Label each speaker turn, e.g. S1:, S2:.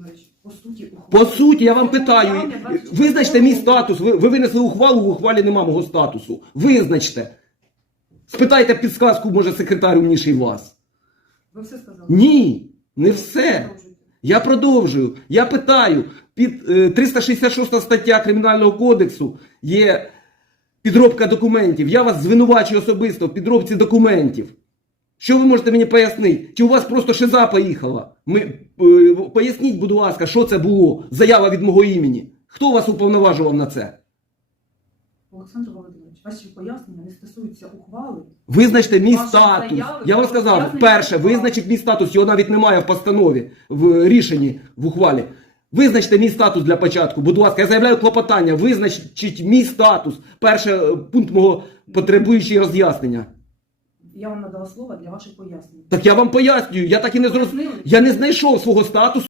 S1: Володимирович, по суті, ухвали.
S2: По суті, я вам питаю, визначте мій статус. Ви, ви винесли ухвалу, в ухвалі нема мого статусу. Визначте. Спитайте підсказку, може, секретар умніший вас.
S1: Ви все сказали?
S2: Ні, не все.
S1: Продовжуйте.
S2: Я продовжую. Я питаю, під е, 366 стаття Кримінального кодексу є підробка документів. Я вас звинувачую особисто в підробці документів. Що ви можете мені пояснити? Чи у вас просто шиза поїхала? Ми, е, поясніть, будь ласка, що це було? Заява від мого імені. Хто вас уповноважував на це?
S1: Олександр Володимирович, ваші пояснення не стосуються ухвали.
S2: Визначте мій
S1: Ваші
S2: статус.
S1: заяви
S2: Я вам сказав,
S1: пояснення
S2: перше,
S1: ухвали.
S2: визначить мій статус, його навіть немає в постанові, в рішенні, в ухвалі. Визначте мій статус для початку. Будь ласка, я заявляю клопотання. Визначить мій статус. Перше е, пункт мого потребуючий роз'яснення.
S1: Я вам надала слово для ваших пояснень.
S2: Так я вам пояснюю, я так і не зрозумів. Я не знайшов свого статусу.